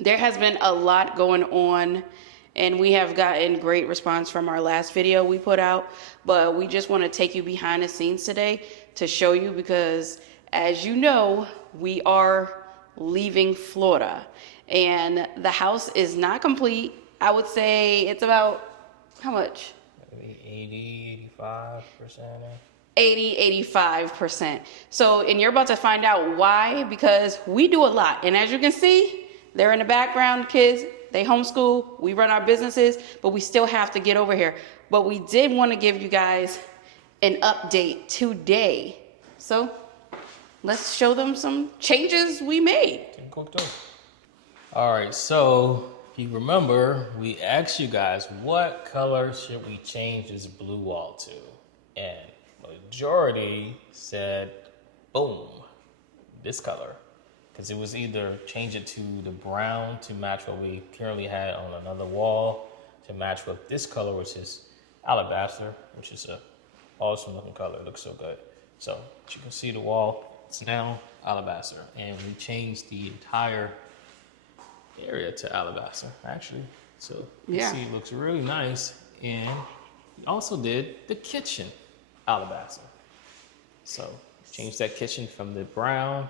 There has been a lot going on, and we have gotten great response from our last video we put out, but we just want to take you behind the scenes today to show you, because as you know, we are leaving Florida and the house is not complete. I would say it's about how much? Maybe 80, 85%. 85%. So, and you're about to find out why, because we do a lot. And as you can see, they're in the background, kids, they homeschool, we run our businesses, but we still have to get over here. But we did want to give you guys an update today. So let's show them some changes we made. All right, so if you remember, we asked you guys, what color should we change this blue wall to? And majority said, boom, this color. Because it was either change it to the brown to match what we currently had on another wall, to match with this color, which is alabaster, which is a awesome looking color. It looks so good. So as you can see, the wall, it's now alabaster. And we changed the entire area to alabaster, actually. So you can see it looks really nice. And we also did the kitchen alabaster. So changed that kitchen from the brown,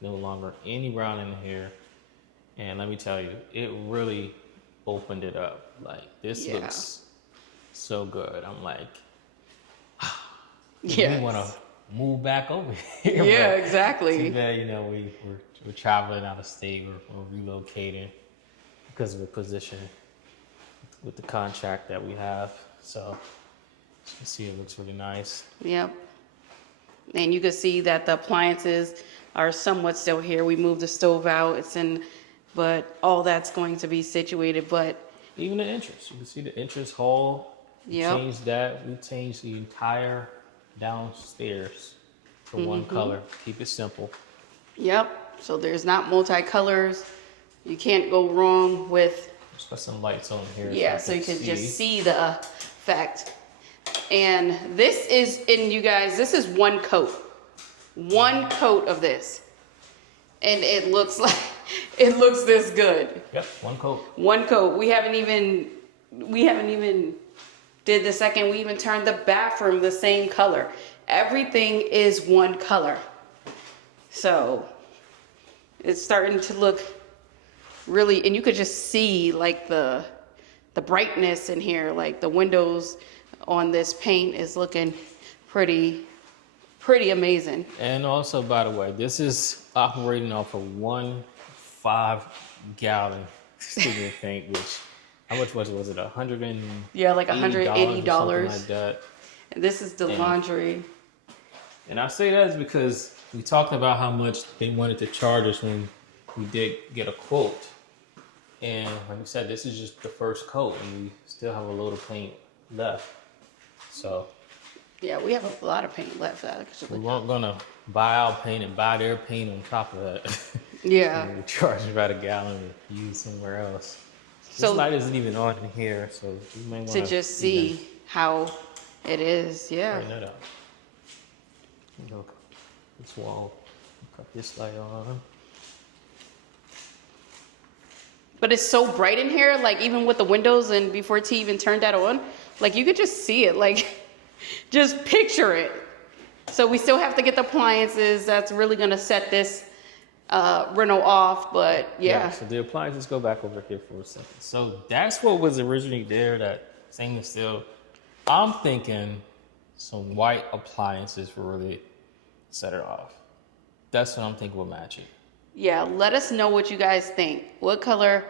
no longer any brown in here. And let me tell you, it really opened it up. Like, this looks so good. I'm like, we want to move back over here. Yeah, exactly. Too bad, you know, we're traveling out of state, we're relocating because of the position with the contract that we have. So as you can see, it looks really nice. Yep. And you can see that the appliances are somewhat still here. We moved the stove out, but all that's going to be situated. But even the entrance, you can see the entrance hall. We changed that. We changed the entire downstairs to one color. Keep it simple. Yep. So there's not multicolors. You can't go wrong with. Just got some lights on here. Yeah, so you can just see the effect. And this is, and you guys, this is one coat of this, and it looks like it looks this good. Yep, one coat. We haven't even did the second. We even turned the bathroom the same color. Everything is one color, so it's starting to look really, and you could just see like the brightness in here. Like the windows on this paint is looking pretty amazing. And also, by the way, this is operating off of 1 5-gallon studio paint, which, how much was it? Was it $100? Yeah, like $180. Like that. And this is the laundry. And I say that is because we talked about how much they wanted to charge us when we did get a quote. And like we said, this is just the first coat, and we still have a load of paint left. So yeah, we have a lot of paint left, actually. We weren't gonna buy our paint and buy their paint on top of that. Yeah. We charged about a gallon to use somewhere else. So this light isn't even on in here, so you may want to just see how it is. Yeah. Turn that up. Look, this wall. Cut this light on. But it's so bright in here, like even with the windows, and before T even turned that on, like you could just see it, like just picture it. So we still have to get the appliances. That's really gonna set this reno off, but yeah. So the appliances, go back over here for a second. So that's what was originally there, that stainless steel. I'm thinking some white appliances will really set it off. That's what I'm thinking will match it. Yeah, let us know what you guys think. What color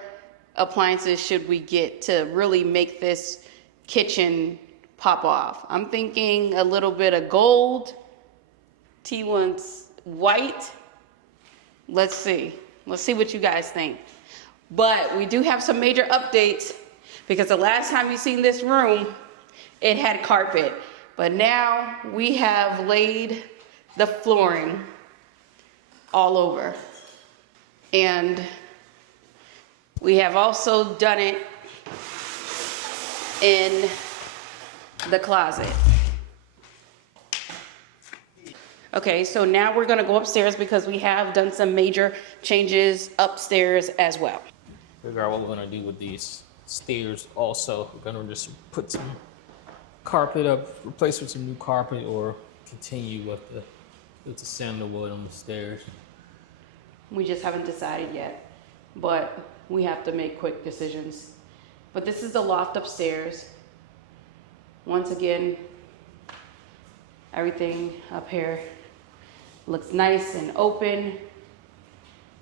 appliances should we get to really make this kitchen pop off? I'm thinking a little bit of gold. T wants white. Let's see what you guys think. But we do have some major updates, because the last time you seen this room, it had carpet. But now we have laid the flooring all over. And we have also done it in the closet. Okay, so now we're gonna go upstairs because we have done some major changes upstairs as well. Figure out what we're gonna do with these stairs also. We're gonna just put some carpet up, replace with some new carpet, or continue with the sandalwood on the stairs. We just haven't decided yet, but we have to make quick decisions. But this is the loft upstairs. Once again, everything up here looks nice and open.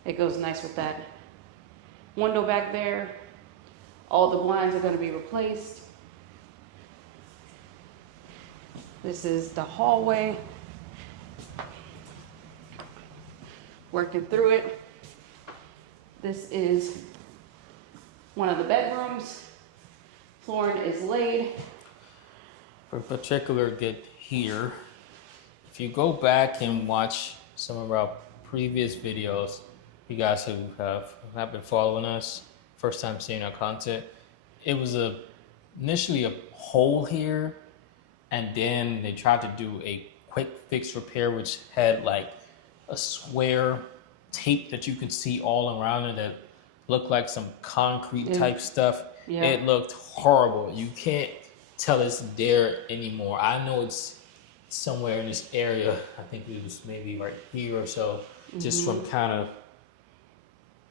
It goes nice with that window back there. All the blinds are going to be replaced. This is the hallway. Working through it. This is one of the bedrooms. Flooring is laid. For particular, get here. If you go back and watch some of our previous videos, you guys who have been following us, first time seeing our content, it was initially a hole here, and then they tried to do a quick fix repair, which had like a square tape that you could see all around it that looked like some concrete type stuff. Yeah. It looked horrible. You can't tell it's there anymore. I know it's somewhere in this area. I think it was maybe right here or so, just from kind of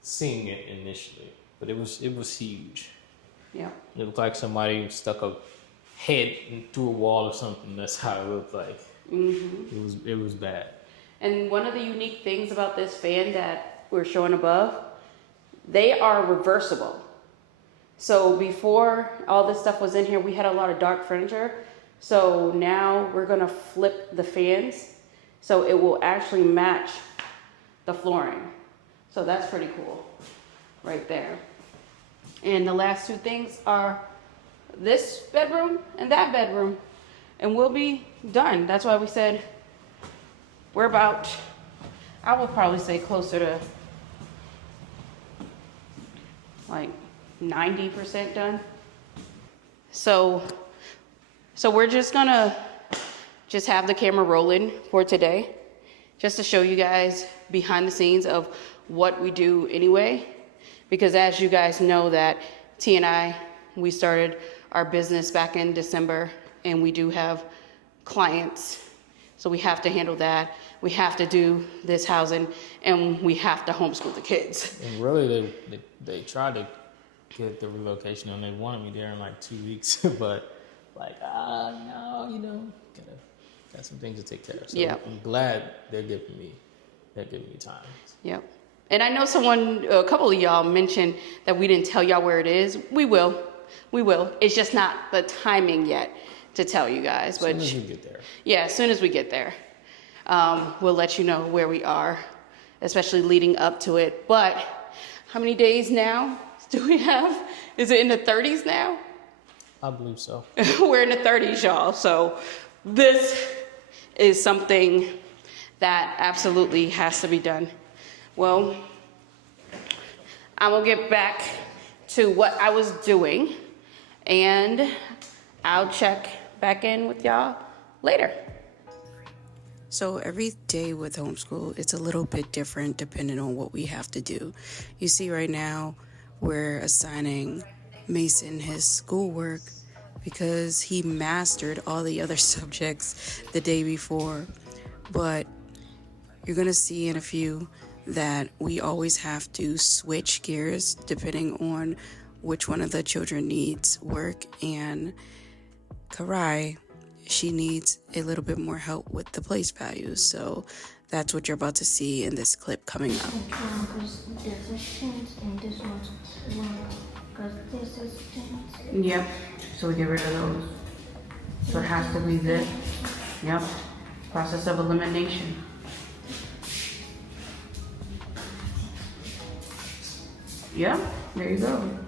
seeing it initially. But it was huge. Yeah. It looked like somebody stuck a head through a wall or something. That's how it looked like. It was bad. And one of the unique things about this fan that we're showing above, they are reversible. So before all this stuff was in here, we had a lot of dark furniture. So now we're gonna flip the fans so it will actually match the flooring. So that's pretty cool right there. And the last two things are this bedroom and that bedroom, and we'll be done. That's why we said we're about, I would probably say closer to like 90% done. So we're just gonna have the camera rolling for today, just to show you guys behind the scenes of what we do anyway. Because as you guys know that T and I, we started our business back in December, and we do have clients. So we have to handle that. We have to do this housing, and we have to homeschool the kids. And really, they tried to get the relocation, and they wanted me there in like 2 weeks, but like, no, got some things to take care of. So yeah. I'm glad they're giving me time. Yep. And I know a couple of y'all mentioned that we didn't tell y'all where it is. We will. It's just not the timing yet to tell you guys. As soon as we get there. Yeah, as soon as we get there. We'll let you know where we are, especially leading up to it. But how many days now do we have? Is it in the 30s now? I believe so. We're in the 30s, y'all. So this is something that absolutely has to be done. Well, I'm gonna get back to what I was doing, and I'll check back in with y'all later. So every day with homeschool, it's a little bit different depending on what we have to do. You see right now, we're assigning Mason his schoolwork because he mastered all the other subjects the day before. But you're gonna see in a few that we always have to switch gears depending on which one of the children needs work. And Karai, she needs a little bit more help with the place values. So that's what you're about to see in this clip coming up. Yep, so we get rid of those. So it has to be this. Yep, process of elimination. Yep, there you go.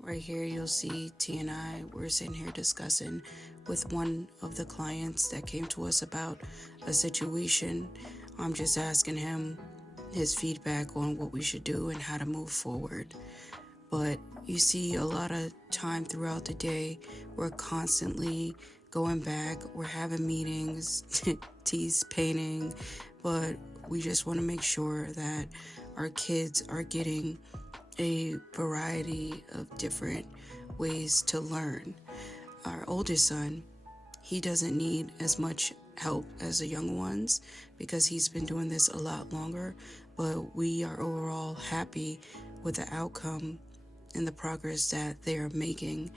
Right here, you'll see T and I, we're sitting here discussing with one of the clients that came to us about a situation. I'm just asking him his feedback on what we should do and how to move forward. But you see a lot of time throughout the day, we're constantly going back. We're having meetings, T's painting, but we just want to make sure that our kids are getting a variety of different ways to learn. Our oldest son, he doesn't need as much help as the young ones because he's been doing this a lot longer, but we are overall happy with the outcome and the progress that they are making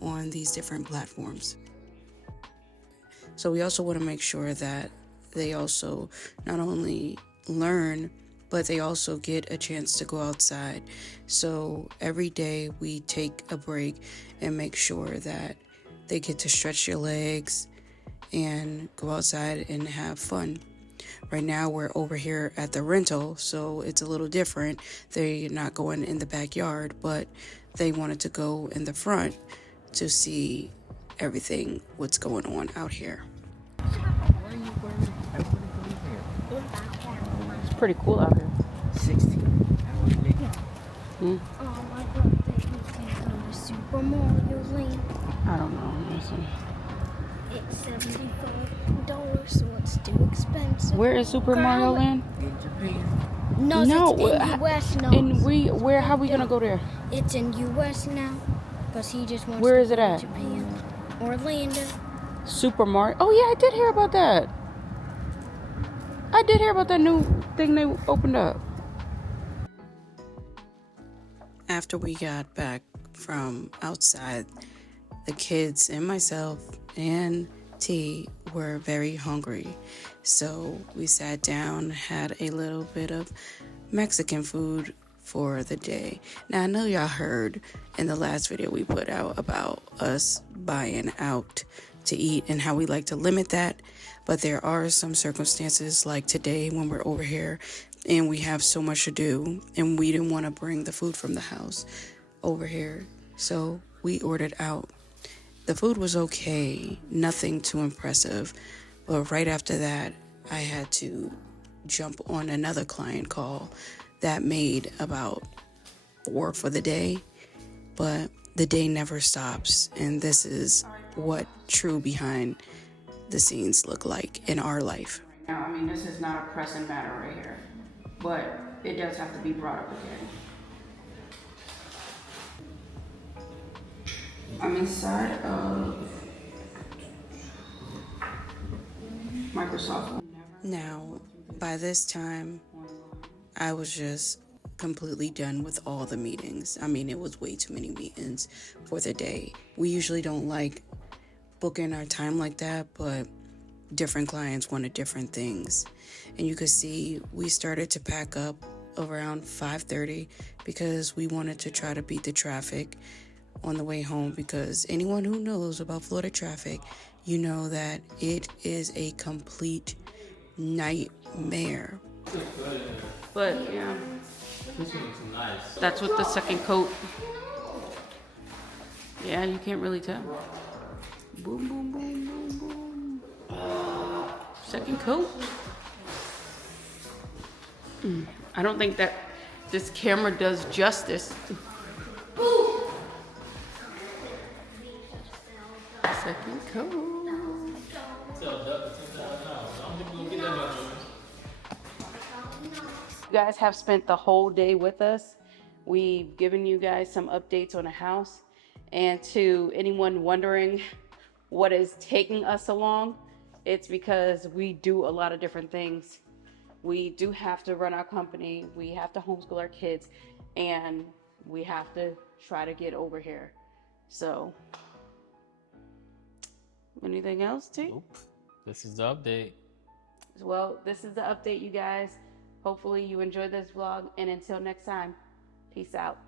on these different platforms. So we also want to make sure that they also not only learn, but they also get a chance to go outside. So every day we take a break and make sure that they get to stretch their legs and go outside and have fun. Right now we're over here at the rental, so it's a little different. They're not going in the backyard, but they wanted to go in the front to see everything, what's going on out here. It's pretty cool out here. 16. Oh, my birthday, we can go to Super Mario Land. I don't know. Listen. It's $75, so it's too expensive. Where is Super Mario Land? In Japan. No, No, it's in U.S. now. And how we gonna go there? It's in U.S. now, because he just wants Where to is it go at? to Japan. Orlando. Super Mario. Oh yeah, I did hear about that. I did hear about that new thing they opened up. After we got back from outside, the kids and myself and T were very hungry. So we sat down, had a little bit of Mexican food for the day. Now I know y'all heard in the last video we put out about us buying out to eat and how we like to limit that. But there are some circumstances like today when we're over here and we have so much to do and we didn't want to bring the food from the house over here. So we ordered out. The food was okay, nothing too impressive. But right after that, I had to jump on another client call that made about 4 for the day. But the day never stops. And this is what true behind the scenes look like in our life. Now, I mean, this is not a pressing matter right here, but it does have to be brought up again. I'm inside of Microsoft. Now, by this time, I was just completely done with all the meetings. I mean, it was way too many meetings for the day. We usually don't like booking our time like that, but different clients wanted different things. And you could see we started to pack up around 5:30 because we wanted to try to beat the traffic on the way home, because anyone who knows about Florida traffic, you know that it is a complete nightmare. But yeah, This one's nice. that's what the second coat. Yeah, you can't really tell. Boom, boom, boom, boom, boom. Second coat. I don't think that this camera does justice. Second coat. You guys have spent the whole day with us. We've given you guys some updates on the house. And to anyone wondering what is taking us so long, it's because we do a lot of different things. We do have to run our company, we have to homeschool our kids, and we have to try to get over here. So, anything else, T? Nope. This is the update. Well, this is the update, you guys. Hopefully you enjoyed this vlog, and until next time, peace out.